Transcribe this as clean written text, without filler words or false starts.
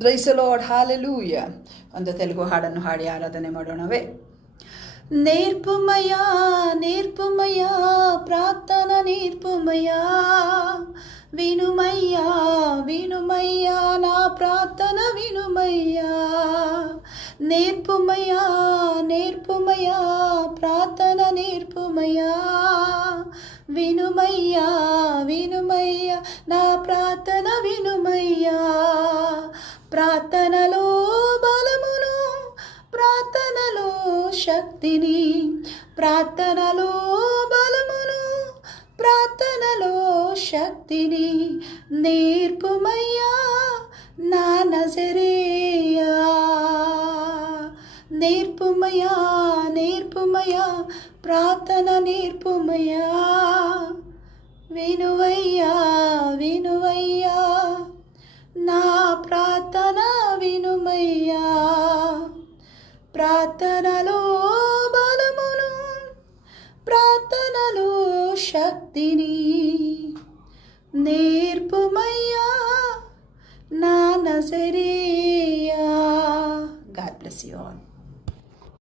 Price lord, hallelujah. ಒಂದು ತೆಲುಗು ಹಾಡನ್ನು ಹಾಡಿ ಆರಾಧನೆ ಮಾಡೋಣವೇ. నేర్పుమయా నేర్పుమయా ప్రార్థన నేర్పుమయా, వినుమయ్యా వినుమయ్యా నా ప్రార్థన వినుమయ్యా. నేర్పుమయా నేర్పుమయా ప్రార్థన నేర్పుమయా, వినుమయ్యా వినుమయ్యా నా ప్రార్థన వినుమయ్యా. ప్రార్థనలో బలమును, ప్రార్థనలో శక్తిని, ప్రార్థనలో బలమును, ప్రార్థనలో శక్తిని నేర్పుమయ్యా నా నజరేయా. నేర్పుమయ్యా నేర్పుమయ్యా ప్రార్థన నేర్పుమయ్యా, వినువయ్యా వినువయ్యా నా ప్రార్థన వినుమయ్యా. ప్రార్థనలో బలమును, ప్రార్థనలో శక్తిని నేర్పుమయ్యా నా నజరేయా.